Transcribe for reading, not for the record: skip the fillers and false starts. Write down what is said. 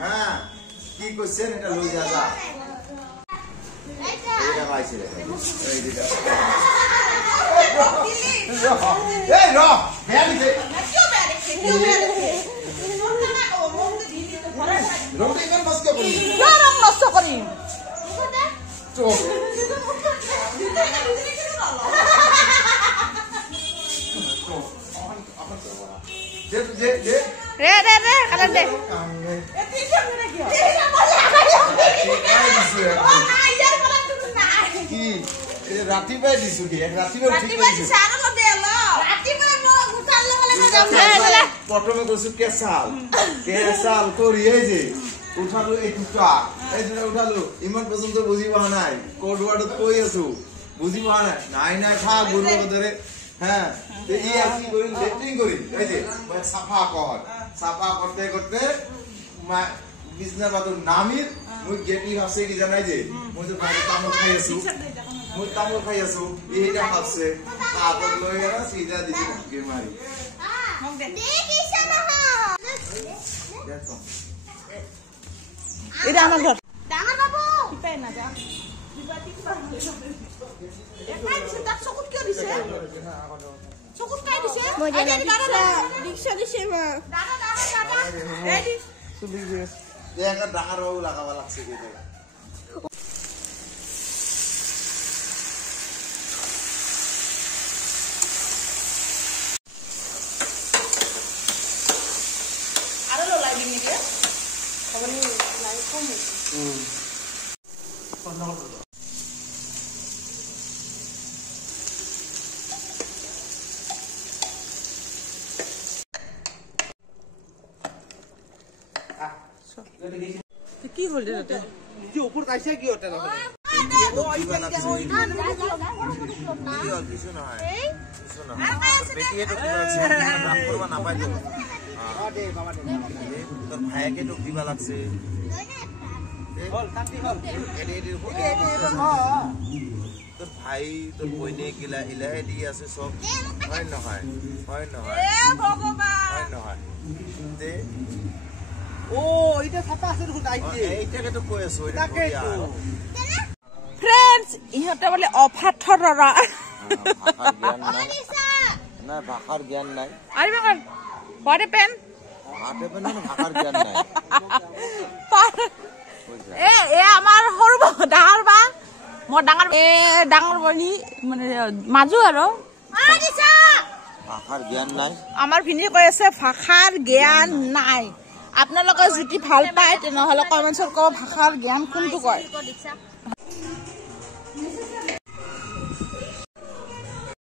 হ্যাঁ কি কইছেন এটা লই যা যা এটা পাইছে এই দিটা এই র বেয়ালি দে কিউ বেয়ালি কিউ বেয়ালি রং ইমান নষ্ট করি রং নষ্ট করি চোখ দে দে দে রে রে রে কাটে দে এ তিন করে কি এটা মজা কি এ রাতি বাই দিছু কি এক রাতি বাই ঠিক আছে সারা তো দেলো রাতি বাই উঠাল লাগলে না প্রথমে কইছু কেসাল করি এই যে উঠালো এই টুকটা এই যে উঠালো ইমান পর্যন্ত বুঝিবা নাই কোড ওয়ার্ড কই আছো বুঝিবা নাই নাই খা গুরু ধরে হ্যাঁ এই আসি করি লেট্রিং করি এই যে সাফা করতে করতে বিজনা বাদুর নামির মুই গেটি আছে কি জানাই যে মুই তো তামুল খাই আছো এইটা খাচ্ছে আপন লই গেল সিধা দিদি কে মারি দেখিস না দেখো এটা আমার ঘর ডাঙর বাবু কিপাই না যা বিবাতি কি পারলে একাই দিছে তার চকুত কি দিছে চকুত কাই দিছে রিকশা দিছে দাদা এই দি সুবি যে দেখা ডাঙর বাবু লাগাবা লাগছে কি জায়গা আরো লাইভ নি কে খবর নি লাইভ কম কি হল রে যে উপর তাইছে কি হতে না কিছু না বেটিয়ে তো নাম করবা না পাইলো তোর ভাইকে তো দিবা লাগছে বল কাটি বল তোর ভাই তোর বইনে গিলা ইলাহে দি আছে সব হয় না হয় এ ভগবান হয় না হয় তে ও এটা ছাতা আছে দেখুন আইতে এইটাকে তো কই আছো এটা কই আর ফ্রেন্ডস ইহতে বলে অফাথররা না ভাষার জ্ঞান নাই আরে বাবা পরে পেন না ভাষার জ্ঞান নাই এ আমার হরু ডাঙৰ বা মোৰ ডাঙৰ বলি মানে মাজু আৰু ভাষাৰ জ্ঞান নাই আমাৰ ভিনি কৈ আছে ভাষাৰ জ্ঞান নাই আপোনালোকে যদি ভাল পায় তেনেহলে কমেন্টত কব ভাষাৰ জ্ঞান কোনটো কয়